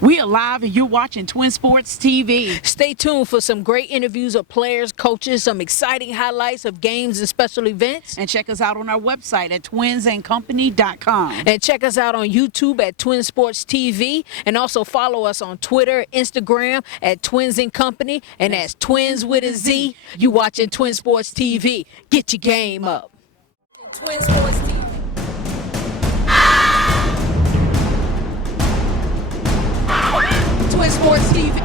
We are live and you're watching Twin Sports TV. Stay tuned for some great interviews of players, coaches, some exciting highlights of games and special events. And check us out on our website at twinzandcompany.com. And check us out on YouTube at TwinSportsTV. And also follow us on Twitter, Instagram at Twins and Company. And that's Twins with a Z. You watching Twin Sports TV. Get your game up. Twin Sports TV. Twin Sports TV.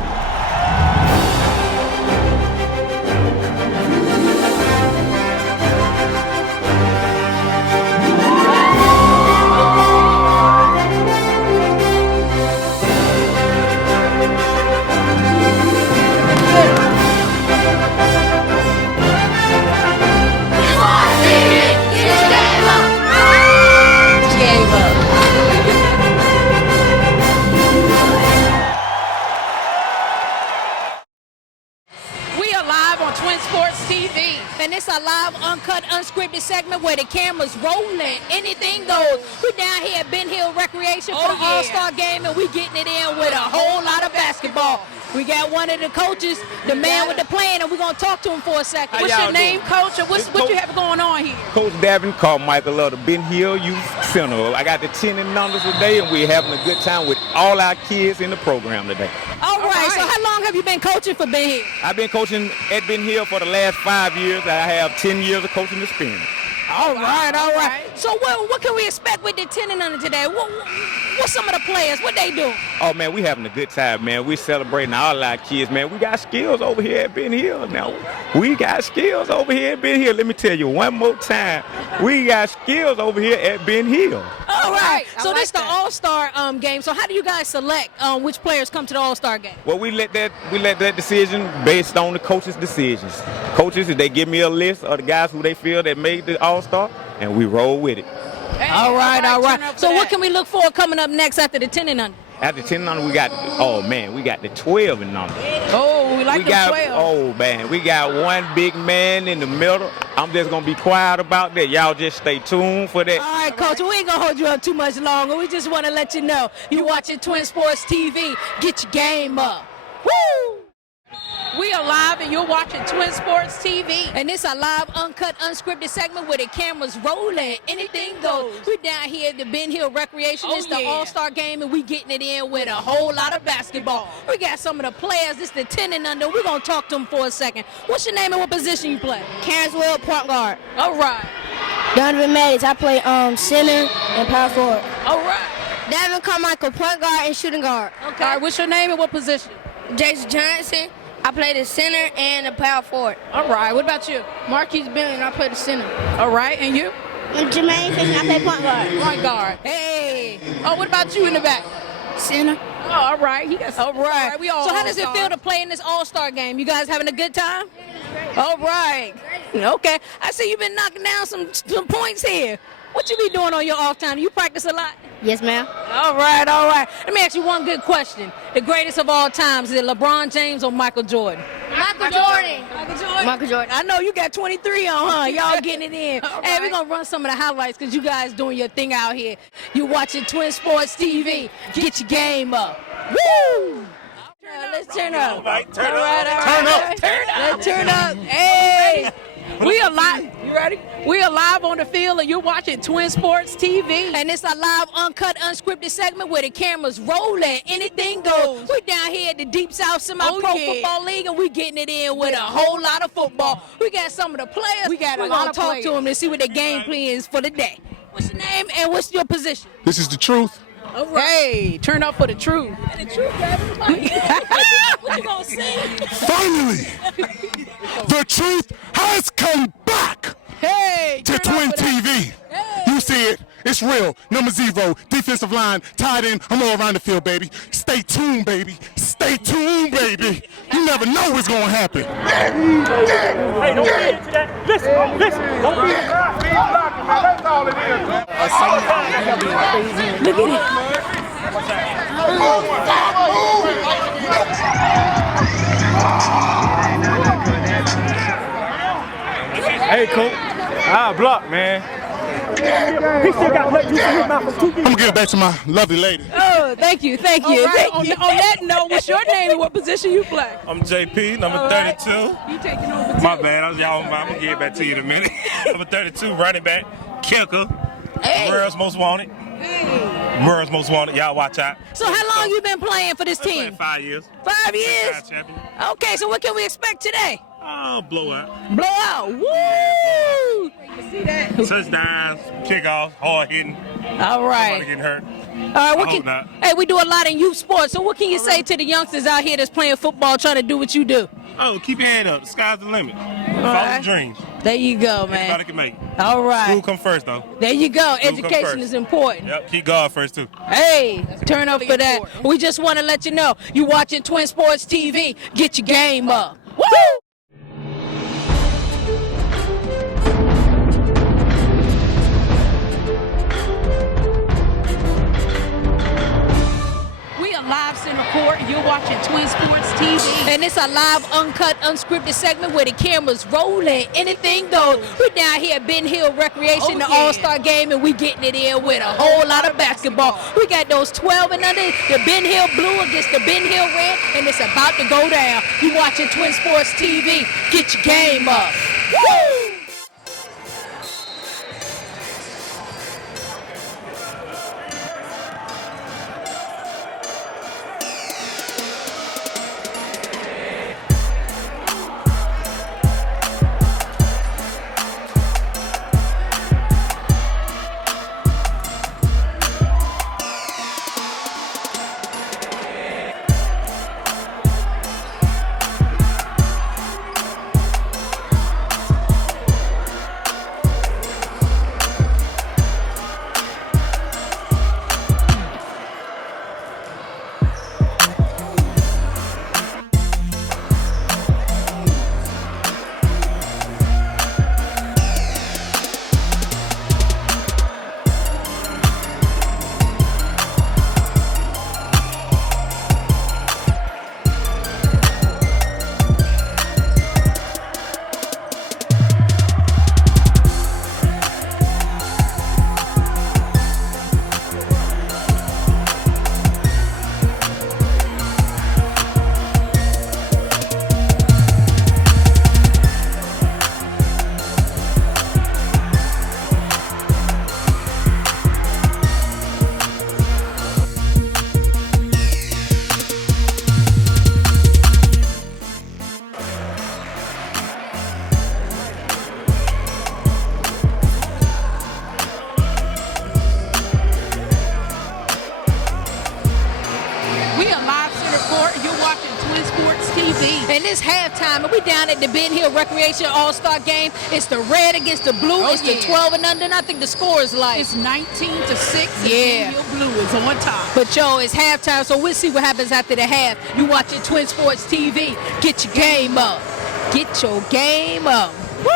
And it's a live, uncut, unscripted segment where the camera's rolling. Anything goes. We're down here at Ben Hill Recreation for the All-Star Game, and we're getting it in with a whole lot of basketball. We got one of the coaches, the man with the plan, and we're going to talk to him for a second. What's your name, Coach, and what you have going on here? Coach Davin called Michael of the Ben Hill Youth Center. I got the 10 and numbers today, and we're having a good time with all our kids in the program today. All right. So how long have you been coaching for Ben Hill? I've been coaching at Ben Hill for the last 5 years. I have 10 years of coaching experience. All right. So what can we expect with the 10 and under today? What's some of the players? What they do? Oh, man, we having a good time, man. We celebrating all our kids, man. We got skills over here at Ben Hill now. We got skills over here at Ben Hill. Let me tell you one more time. We got skills over here at Ben Hill. All right. So this is the All-Star game. So how do you guys select which players come to the All-Star game? Well, we let that decision based on the coaches' decisions. Coaches, they give me a list of the guys who they feel that made the All-Star, and we roll with it. Hey, all right. So what can we look for coming up next after the 10 and under? After 10 and under, we got the 12 and under. Oh, we like the 12. Oh, man, we got one big man in the middle. I'm just going to be quiet about that. Y'all just stay tuned for that. All right, Coach, we ain't going to hold you up too much longer. We just want to let you know you're watching Twin Sports TV. Get your game up. Woo! We are live and you're watching Twin Sports TV. And it's a live, uncut, unscripted segment where the camera's rolling. Anything goes. We're down here at the Ben Hill Recreation. It's the All-Star Game, and we getting it in with a whole lot of basketball. We got some of the players. This is the 10 and under. We're going to talk to them for a second. What's your name and what position you play? Cairnsville, point guard. All right. Donovan Maddix, I play center and power forward. All right. Davin Carmichael, point guard and shooting guard. Okay. All right, what's your name and what position? Jason Johnson, I play the center and the power forward. All right, what about you? Marquise Billion, I play the center. All right, and you? I'm Jermaine Fishing, I play point guard. Point guard. Hey. Oh, what about you in the back? Center. Oh, all right. All right. So how does it feel to play in this All-Star game? You guys having a good time? All right. Okay. I see you've been knocking down some points here. What you be doing on your off time? Do you practice a lot? Yes, ma'am. All right. Let me ask you one good question. The greatest of all times, is it LeBron James or Michael Jordan? Michael Jordan. Michael Jordan. I know you got 23 on, huh? Y'all getting it in. Hey, we're going to run some of the highlights because you guys doing your thing out here. You watching Twin Sports TV. Get your game up. Woo! Let's turn up. Turn up. Let's turn up. Hey. We are live. You ready? We are live on the field, and you're watching Twin Sports TV. And it's a live, uncut, unscripted segment where the camera's rolling. Anything goes. We're down here at the Deep South Semi-Pro Football League, and we're getting it in with a whole lot of football. We got some of the players. We're going to talk to them and see what their game plan is for the day. What's your name and what's your position? This is the truth. All right. Hey, turn up for the truth. The truth, baby. What you gonna say? Finally, the truth has come back to Twin TV. Hey. You see it. It's real. Number 0, defensive line, tight end. I'm all around the field, baby. Stay tuned, baby. Stay tuned, baby. You never know what's going to happen. Hey, don't be into that. Listen. Don't be into that. That's all it is. Look at it. Hey, coach. Block, man. He still got blood juice in his mouth from 2 years. I'm gonna give it back to my lovely lady. Oh, thank you. All right, on that note, what's your name and what position you play? I'm JP, number All right. 32. You taking over too. My bad, I'm gonna give it back to you in a minute. Number 32, running back, kicker, world's most wanted. World's most wanted. Y'all watch out. So how long you been playing for this team? 5 years. 5 years? Five champion. Okay, so what can we expect today? Oh, blowout. Blowout. Woo! Touchdowns, kickoffs, hard hitting. All right. Nobody getting hurt. All right, what I hope can, not. hey, we do a lot in youth sports. So what can you say to the youngsters out here that's playing football, trying to do what you do? Oh, keep your head up. The sky's the limit. Follow right. your dreams. There you go, man. Everybody can make it. All School right. come first, though. There you go. School come Education first. is important. Yep, keep God first, too. Hey, turn up for that. We just want to let you know you watching Twin Sports TV. Get your game up. Woo! We are live center court. You're watching Twin Sports TV. And it's a live, uncut, unscripted segment where the camera's rolling. Anything goes. We're down here at Ben Hill Recreation, the All-Star Game, and we getting it in with a whole lot of basketball. We got those 12 and under, the Ben Hill Blue against the Ben Hill Red, and it's about to go down. You watching Twin Sports TV. Get your game up. Woo! And it's halftime, and we down at the Ben Hill Recreation All-Star Game. It's the red against the blue. It's the 12 and under, and I think the score is like... It's 19-6, and Yeah. Ben Hill Blue is on top. But, yo, it's halftime, so we'll see what happens after the half. You watching Twin Sports TV. Get your game up. Get your game up. Woo!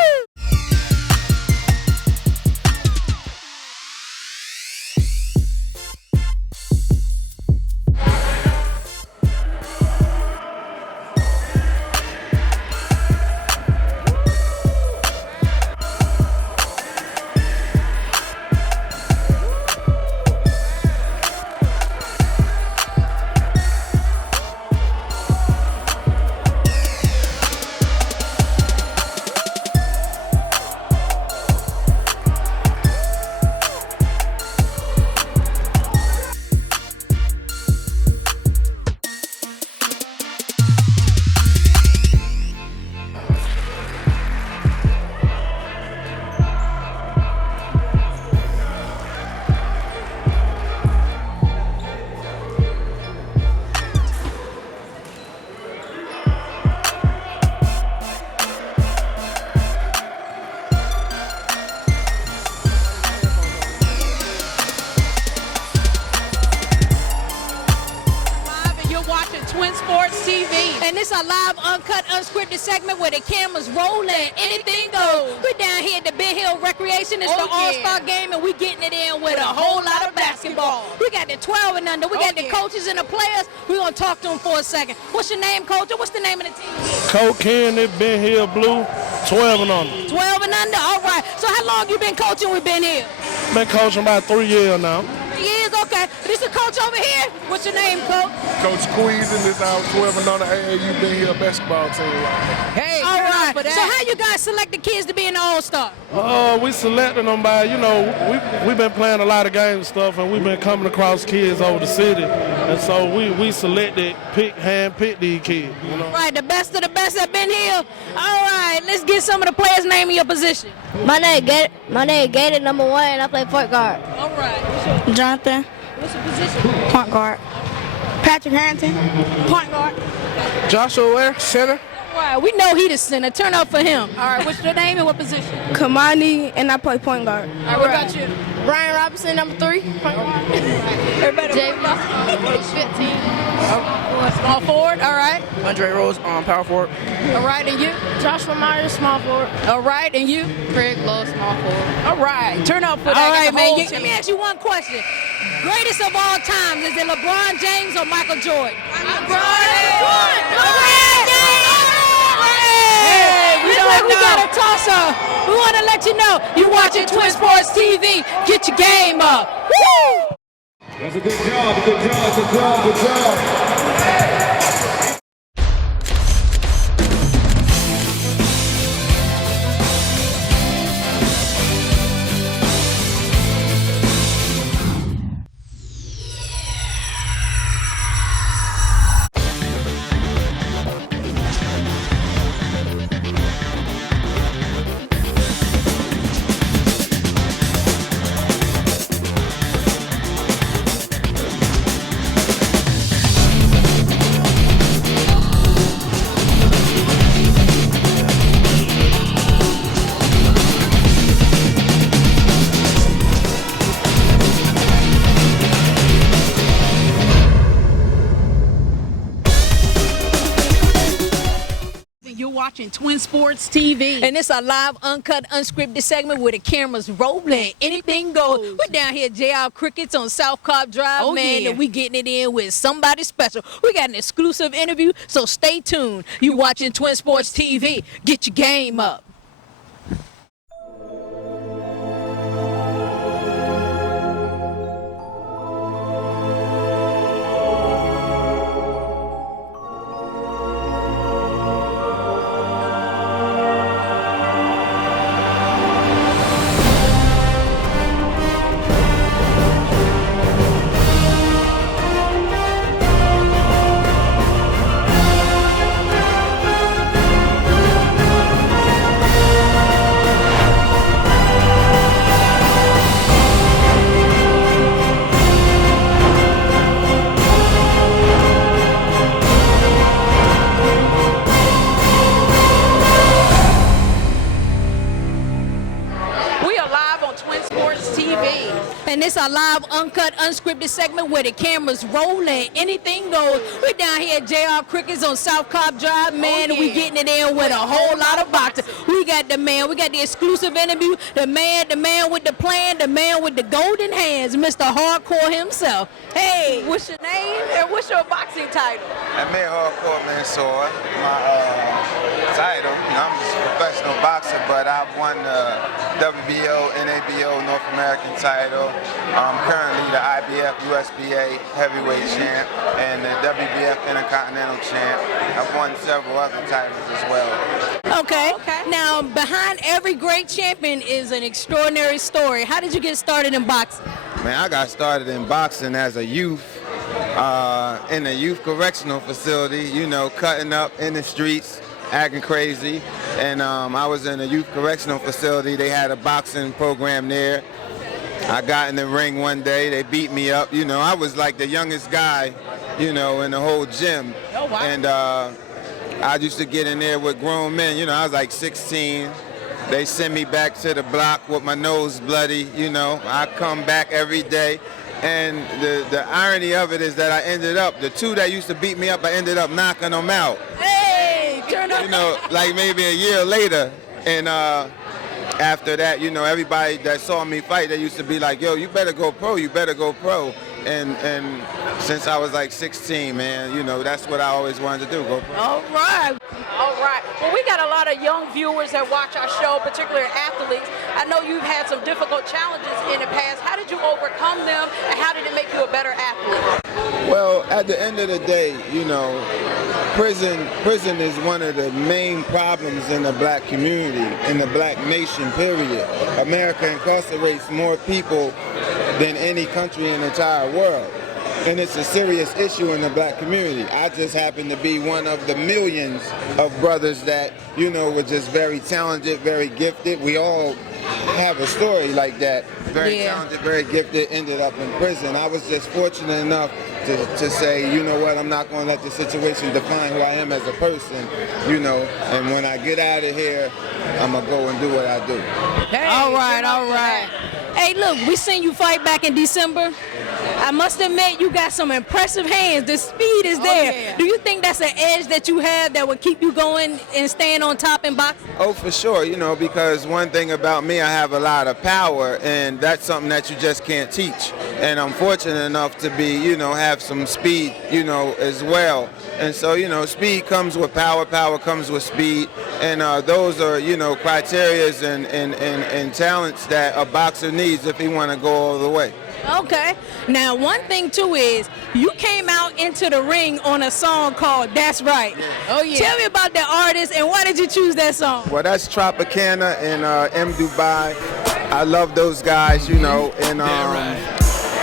Twin Sports TV. And it's a live, uncut, unscripted segment where the camera's rolling. Anything goes. We're down here at the Ben Hill Recreation. It's the All-Star Game, and we getting it in with a whole lot of basketball. We got the 12 and under. We got the coaches and the players. We're going to talk to them for a second. What's your name, coach? What's the name of the team? Coach Ken at Ben Hill Blue, 12 and under. 12 and under. All right. So how long you been coaching with Ben Hill? Been coaching about 3 years now. 3 years, okay. This is coach over here. What's your name, coach? Coach Queason, this our 12 and under AAU been here basketball team. Hey, all right. So how you guys select the kids to be in the All-Star? We selected them by, we've been playing a lot of games and stuff, and we've been coming across kids over the city. And so we selected, hand-picked these kids. Right, the best of the best have been here. All right, let's get some of the players' name in your position. My name Gator, number 1, and I play point guard. All right. Jonathan, What's your position? point guard. Patrick Harrington, Point guard. Joshua Ware, center. All right, we know he the center. Turn up for him. All right, what's your name and what position? Kamani, and I play point guard. All right, what about you? Brian Robinson, number 3, point guard. Everybody. JV, 15. Small forward, all right. Andre Rose, power forward. All right, and you? Joshua Myers, small forward. All right, and you? Craig Lowe, small forward. All right, turn up for that. All right, man. Let me ask you one question. Greatest of all time, is it LeBron James or Michael Jordan? LeBron James! Hey, we got a toss-up. We want to let you know you're watching Twin Sports TV. Get your game up. Woo! That's a good job, good job, good job, good job. You're watching Twin Sports TV. And it's a live, uncut, unscripted segment where the camera's rolling. Anything goes. We're down here at JR Crickets on South Cobb Drive, man, and we getting it in with somebody special. We got an exclusive interview, so stay tuned. You watching Twin Sports TV. Get your game up. And it's a live, uncut, unscripted segment where the camera's rolling. Anything goes. We're down here at JR Crickets on South Cobb Drive, man, and we getting it in with a whole lot of boxing. We got the man, we got the exclusive interview, the man with the plan, the man with the golden hands, Mr. Hardcore himself. Hey, what's your name and what's your boxing title? Amir Hardcore Mansour. My title, I'm just a professional boxer, but I've won the WBO, NABO, North American title. I'm currently the IBF, USBA heavyweight champ and the WBF Intercontinental champ. I've won several other titles as well. Okay. Now, behind every great champion is an extraordinary story. How did you get started in boxing? Man, I got started in boxing as a youth in a youth correctional facility, you know, cutting up in the streets, acting crazy. And I was in a youth correctional facility. They had a boxing program there. I got in the ring one day. They beat me up. You know, I was like the youngest guy, you know, in the whole gym. Oh, wow. And I used to get in there with grown men. You know, I was like 16. They send me back to the block with my nose bloody. You know, I come back every day. And the irony of it is that I ended up, the two that used to beat me up, I ended up knocking them out. Hey, turn up. You know, like maybe a year later. And after that, you know, everybody that saw me fight, they used to be like, yo, you better go pro, you better go pro. and since I was like 16, man, you know, that's what I always wanted to do. Go pro. All right. All right. Well, we got a lot of young viewers that watch our show, particularly athletes. I know you've had some difficult challenges in the past. How did you overcome them, and how did it make you a better athlete? Well, at the end of the day, you know, prison is one of the main problems in the black community, in the black nation, period. America incarcerates more people than any country in the entire world. And it's a serious issue in the black community. I just happen to be one of the millions of brothers that, you know, were just very talented, very gifted. We all have a story like that. Very talented, very gifted, ended up in prison. I was just fortunate enough to say, you know what, I'm not going to let the situation define who I am as a person, you know, and when I get out of here, I'm going to go and do what I do. Hey, all right. Hey, look, we seen you fight back in December. I must admit, you got some impressive hands. The speed is there. Yeah. Do you think that's an edge that you have that will keep you going and staying on top in boxing? Oh, for sure, you know, because one thing about me, I have a lot of power, and that's something that you just can't teach. And I'm fortunate enough to be, you know, have some speed, you know, as well. And so, you know, speed comes with power, power comes with speed, and those are, you know, criterias and talents that a boxer needs if he want to go all the way. Okay. Now, one thing, too, is you came out into the ring on a song called That's Right. Oh, yeah. Tell me about the artist, and why did you choose that song? Well, that's Tropicana and M. Dubai. I love those guys, you know, and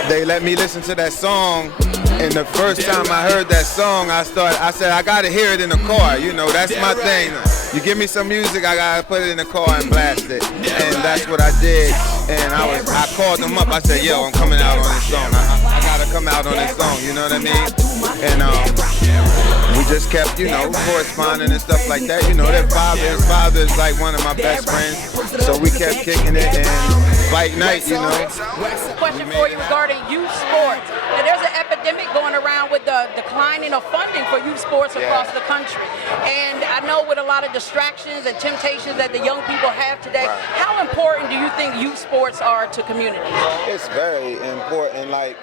they let me listen to that song. And the first time I heard that song, I said, I got to hear it in the car. You know, that's my thing. You give me some music, I got to put it in the car and blast it. And that's what I did. And I called them up. I said, yo, I'm coming out on this song. I got to come out on this song, you know what I mean? And we just kept, you know, corresponding and stuff like that. You know, their father is like one of my best friends. So we kept kicking it, and fight night, you know. Question for you regarding youth sports. Now, there's an epidemic going around with the declining of funding for youth sports across the country. And I know with a lot of distractions and temptations that the young people have today, how important do you think youth sports are to communities? It's very important. Like,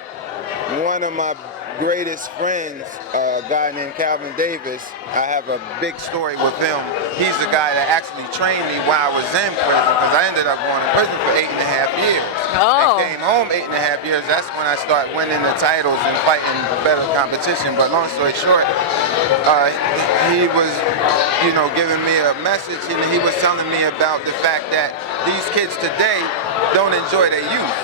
one of my greatest friends, a guy named Calvin Davis, I have a big story with him. He's the guy that actually trained me while I was in prison, because I ended up going to prison for 8.5 years. And came home 8.5 years. That's when I started winning the titles and fighting better competition. But long story short, he was, you know, giving me a message, and he was telling me about the fact that these kids today don't enjoy their youth.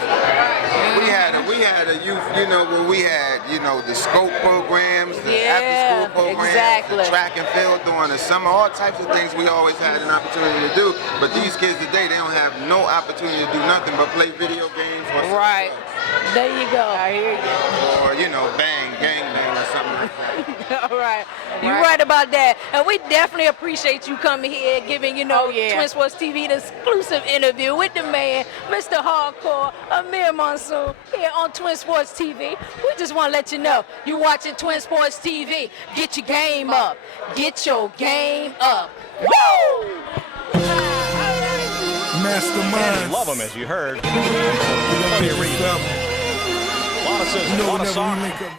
We had a youth, you know, where we had, you know, the scope programs, the after-school programs, the track and field during the summer, all types of things we always had an opportunity to do. But these kids today, they don't have no opportunity to do nothing but play video games. Or right. There you go. I hear you. Or, you know, gang or something like that. All right. You're right about that. And we definitely appreciate you coming here and giving, you know, Twin Sports TV the exclusive interview with the man, Mr. Hardcore, Amir Mansour, here on Twin Sports TV. We just want to let you know, you're watching Twin Sports TV. Get your game up. Get your game up. Woo! Mastermind. Love them, as you heard. Plenty of reason. A lot of scissors, a lot of soccer.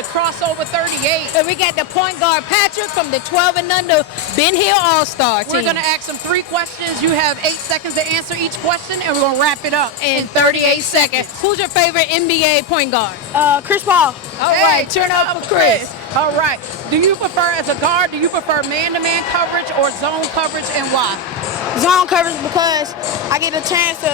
Crossover 38. And we got the point guard Patrick from the 12 and under Ben Hill All-Star team. We're going to ask him 3 questions. You have 8 seconds to answer each question, and we're going to wrap it up in 38 seconds. Who's your favorite NBA point guard? Chris Paul. All right, turn up for Chris. All right. Do you prefer, as a guard, do you prefer man-to-man coverage or zone coverage, and why? Zone coverage because I get a chance to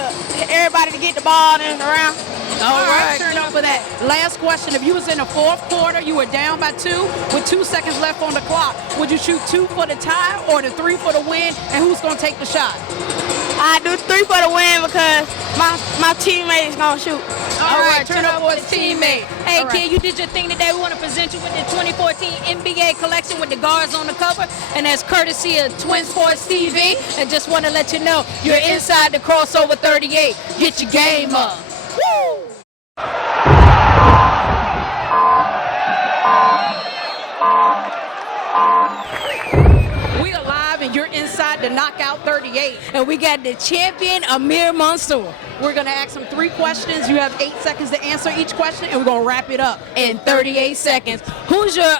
everybody to get the ball and around. All right, turn up for that. Last question. If you was in the 4th quarter, you were down by 2 with 2 seconds left on the clock, would you shoot 2 for the tie or the 3 for the win, and who's going to take the shot? I do 3 for the win because my teammate is going to shoot. All right, turn up for the teammate. Hey, kid, you did your thing today. We want to present you with the 2014 NBA collection with the guards on the cover, and that's courtesy of Twin Sports TV. And just want to let you know, you're inside the Crossover 38. Get your game up. Woo! We are live, and you're inside inside the Knockout 38. And we got the champion, Amir Mansour. We're going to ask him 3 questions. You have 8 seconds to answer each question, and we're going to wrap it up in 38 seconds. Who's your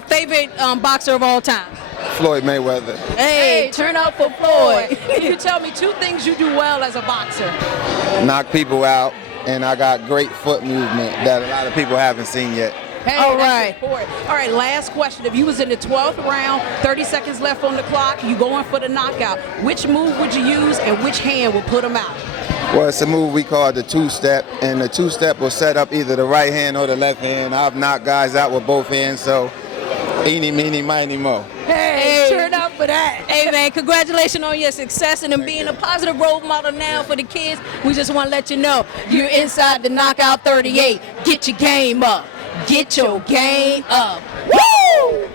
favorite boxer of all time? Floyd Mayweather. Hey, turn up for Floyd. Can you tell me 2 things you do well as a boxer? Knock people out, and I got great foot movement that a lot of people haven't seen yet. Hey, all right. All right, last question. If you was in the 12th round, 30 seconds left on the clock, you going for the knockout. Which move would you use and which hand will put him out? Well, it's a move we call the 2-step, and the 2-step will set up either the right hand or the left hand. I've knocked guys out with both hands, so eeny, meeny, miny, mo. Hey, turn up for that. Hey, man, congratulations on your success and in being a positive role model now for the kids. We just want to let you know you're inside the Knockout 38. Get your game up. Get your game up. Woo!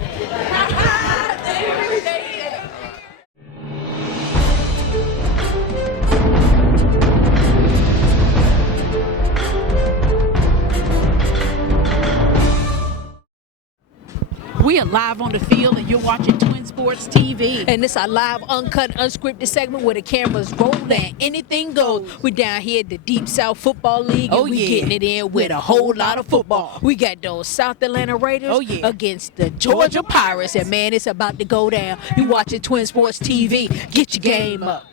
We are live on the field and you're watching Twin Sports TV. And this is our live, uncut, unscripted segment where the cameras roll and anything goes. We're down here at the Deep South Football League and we getting it in with a whole lot of football. We got those South Atlanta Raiders against the Georgia Pirates. And man, it's about to go down. You watching Twin Sports TV. Get your game up.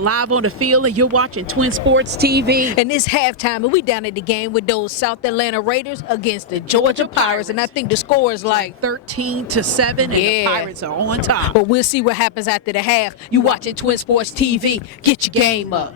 Live on the field and you're watching Twin Sports TV. And it's halftime and we down at the game with those South Atlanta Raiders against the Georgia Pirates. And I think the score is like 13-7 and the Pirates are on top. But we'll see what happens after the half. You watching Twin Sports TV. Get your game up.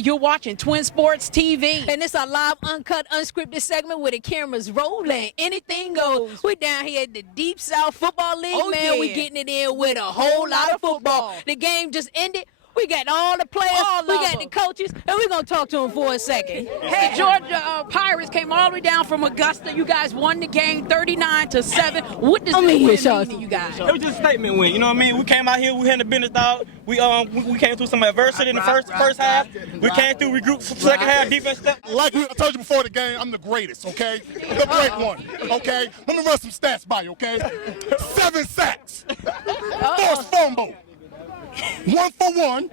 and you're watching Twin Sports TV. And it's a live, uncut, unscripted segment where the cameras rolling. Anything goes. We're down here at the Deep South Football League, man. Yeah. We're getting it in with a whole lot of football. The game just ended. We got all the players, we got the coaches, and we're going to talk to them for a second. Hey, Georgia Pirates came all the way down from Augusta. You guys won the game 39-7. What does this win mean to you guys? It was just a statement win. You know what I mean? We came out here, we had the business dog. We came through some adversity in the first half. We came through, we grouped second half, defense step. Like I told you before the game, I'm the greatest, okay? The great one, okay? Let me run some stats by you, okay? 7 sacks, forced fumble, 1 for 1,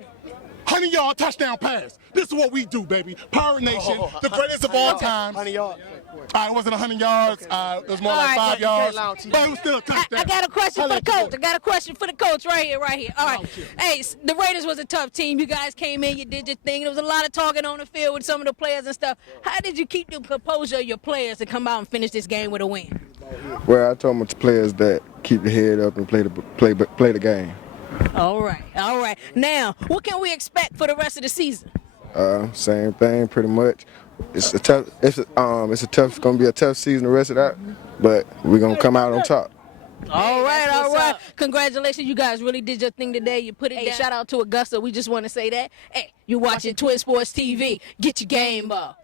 100-yard touchdown pass. This is what we do, baby. Pirate Nation, the greatest of all time. 100 yards. It wasn't 100 yards. It was more like 5 yards. But it was still a touchdown. I got a question for the coach. I got a question for the coach right here. All right. Hey, the Raiders was a tough team. You guys came in, you did your thing. There was a lot of talking on the field with some of the players and stuff. How did you keep the composure of your players to come out and finish this game with a win? Well, I told my players that keep the head up and play the game. All right. Now, what can we expect for the rest of the season? Same thing, pretty much. It's gonna be a tough season the rest of that, but we're gonna come out on top. All right. Congratulations, you guys really did your thing today. You put it down. Shout out to Augusta. We just want to say that. Hey, you're watching Twin Sports TV. Get your game up.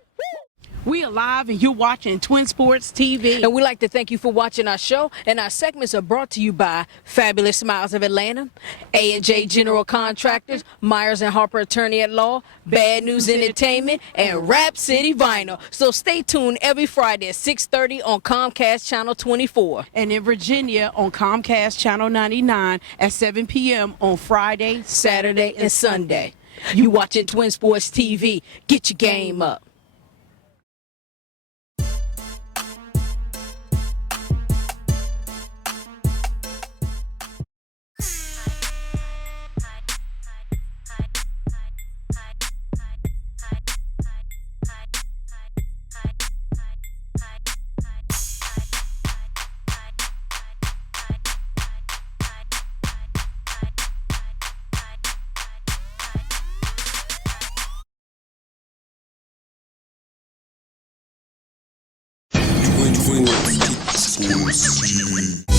We are live and you're watching Twin Sports TV. And we'd like to thank you for watching our show. And our segments are brought to you by Fabulous Smiles of Atlanta, A&J General Contractors, Myers and Harper Attorney at Law, Bad News Entertainment, and Rap City Vinyl. So stay tuned every Friday at 6:30 on Comcast Channel 24. And in Virginia on Comcast Channel 99 at 7 p.m. on Friday, Saturday, and Sunday. You watching Twin Sports TV. Get your game up. Twin Sports TV.